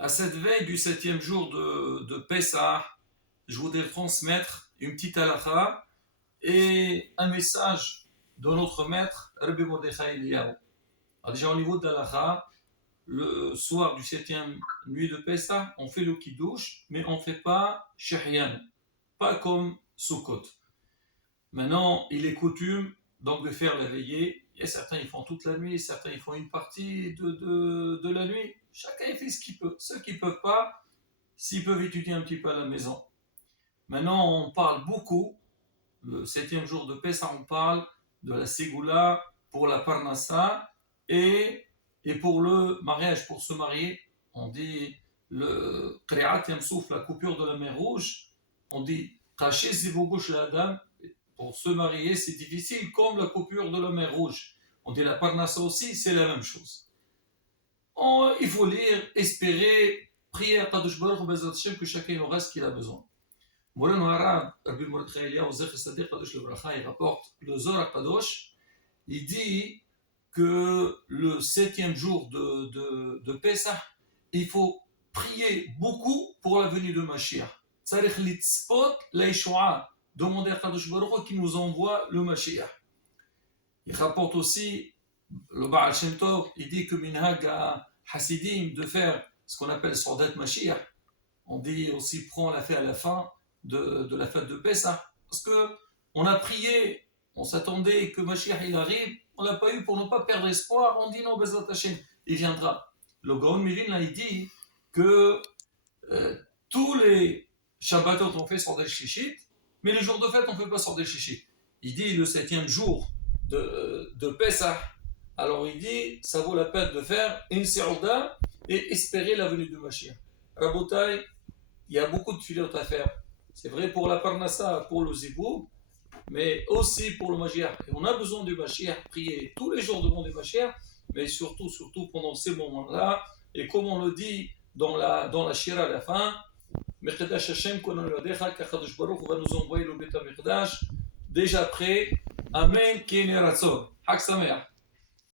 À cette veille du septième jour de Pessah, je voudrais transmettre une petite halakha et un message de notre maître, Rabbi Mordechai Eliyahu. Alors déjà au niveau de l'halakha, le soir du septième nuit de Pessah, on fait le kiddush, mais on ne fait pas shehyan, pas comme Sukkot. Maintenant, il est coutume donc de faire la veillée. Et certains ils font toute la nuit, certains ils font une partie de la nuit. Chacun il fait ce qu'il peut. Ceux qui ne peuvent pas, s'ils peuvent étudier un petit peu à la maison. Maintenant, on parle beaucoup, le septième jour de Pessah, on parle de la Ségoula pour la Parnassa et pour le mariage, pour se marier. On dit le Kriat Yamsouf, la coupure de la mer Rouge. On dit Kaché Zivougush la Adam. Pour se marier, c'est difficile comme la coupure de la mer Rouge. On dit la Parnassa aussi, c'est la même chose. Il faut lire, espérer, prier à Kadosh Baruch Hu que chacun aura ce qu'il a besoin. Moulana Arab, Rabbi Mordechai Eliyahu Zecher Sadiq Kadosh Lebracha, il rapporte le Zohar Kadosh, il dit que le septième jour de Pessah, il faut prier beaucoup pour la venue de Mashiach. Tzarich litzpot leishua, demander à Kadosh Baruch Hu qui nous envoie le Mashiach. Il rapporte aussi le Baal Shem Tov, il dit que minhag à Hasidim de faire ce qu'on appelle Sordat Mashiach. On dit aussi prend la fête à la fin de la fête de Pessah. Parce qu'on a prié, on s'attendait que Mashiach il arrive, on l'a pas eu pour ne pas perdre espoir, on dit non, Bezat Hashem, il viendra. Le Gaon Milin là, il dit que tous les Shabbatot on fait Sordat Shishit, mais les jours de fête on ne fait pas Sordat Shishit. Il dit le septième jour de Pessah, alors il dit ça vaut la peine de faire une Seouda et espérer la venue de Mashiach. Rabotai, il y a beaucoup de filotes à faire. C'est vrai pour la Parnassa, pour le Zibou, mais aussi pour le Mashiach. Et on a besoin du Mashiach, prier tous les jours devant le Mashiach, mais surtout pendant ces moments-là. Et comme on le dit dans la Shira à la fin, Mechedash Hashem konan yadecha, qu'Akadosh Baruch Hu va nous envoyer le Beth HaMikdash déjà prêt. Amen, Kene Ratzon. Hak Sameach.